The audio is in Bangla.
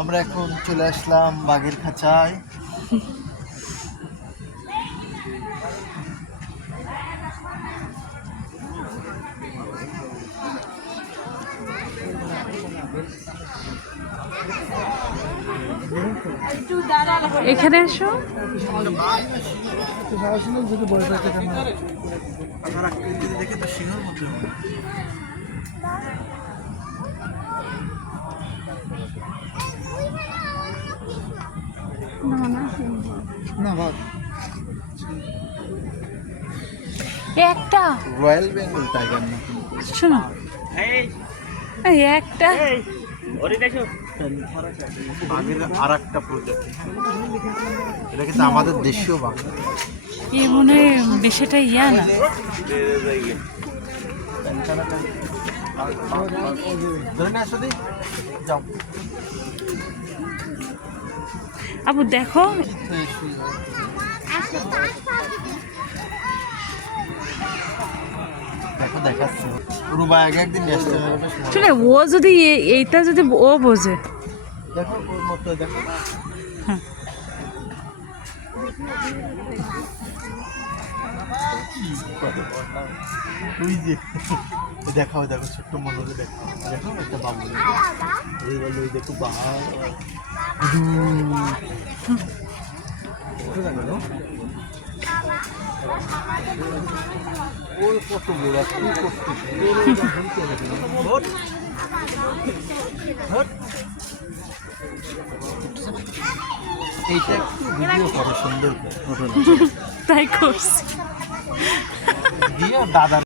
আমরা এখন চলে আসলাম বাঘের খাঁচায়। এখানে এসো। দেখে তো সিংহের মধ্যে না ভাব একটা রয়্যাল বেঙ্গল টাইগার না, শোনো এই একটা বাঘের আর একটা প্রজাতি, এটা কিন্তু আমাদের দেশীয় বাঘ। এ মনে হয় বেশিটা ইয়া না। ধরে নিয়ে আসো দি, যাও। আবু দেখো দেখো দেখাচ্ছে রুবা আগে একদিন নিয়ে আসতে হবে। শুনে ও যদি এইটা যদি ও বোঝে দেখো ওর মতো দেখো। হ্যাঁ। ওই যে দেখাও, দেখো ছোট্ট মনে দেখো, দেখো একটা বাবু এই বলে ওই দেখো বাবা ওর কত বড় কি এইটা একটু ভিডিও করো সুন্দর করে তাই করছি দিয়ে দাদা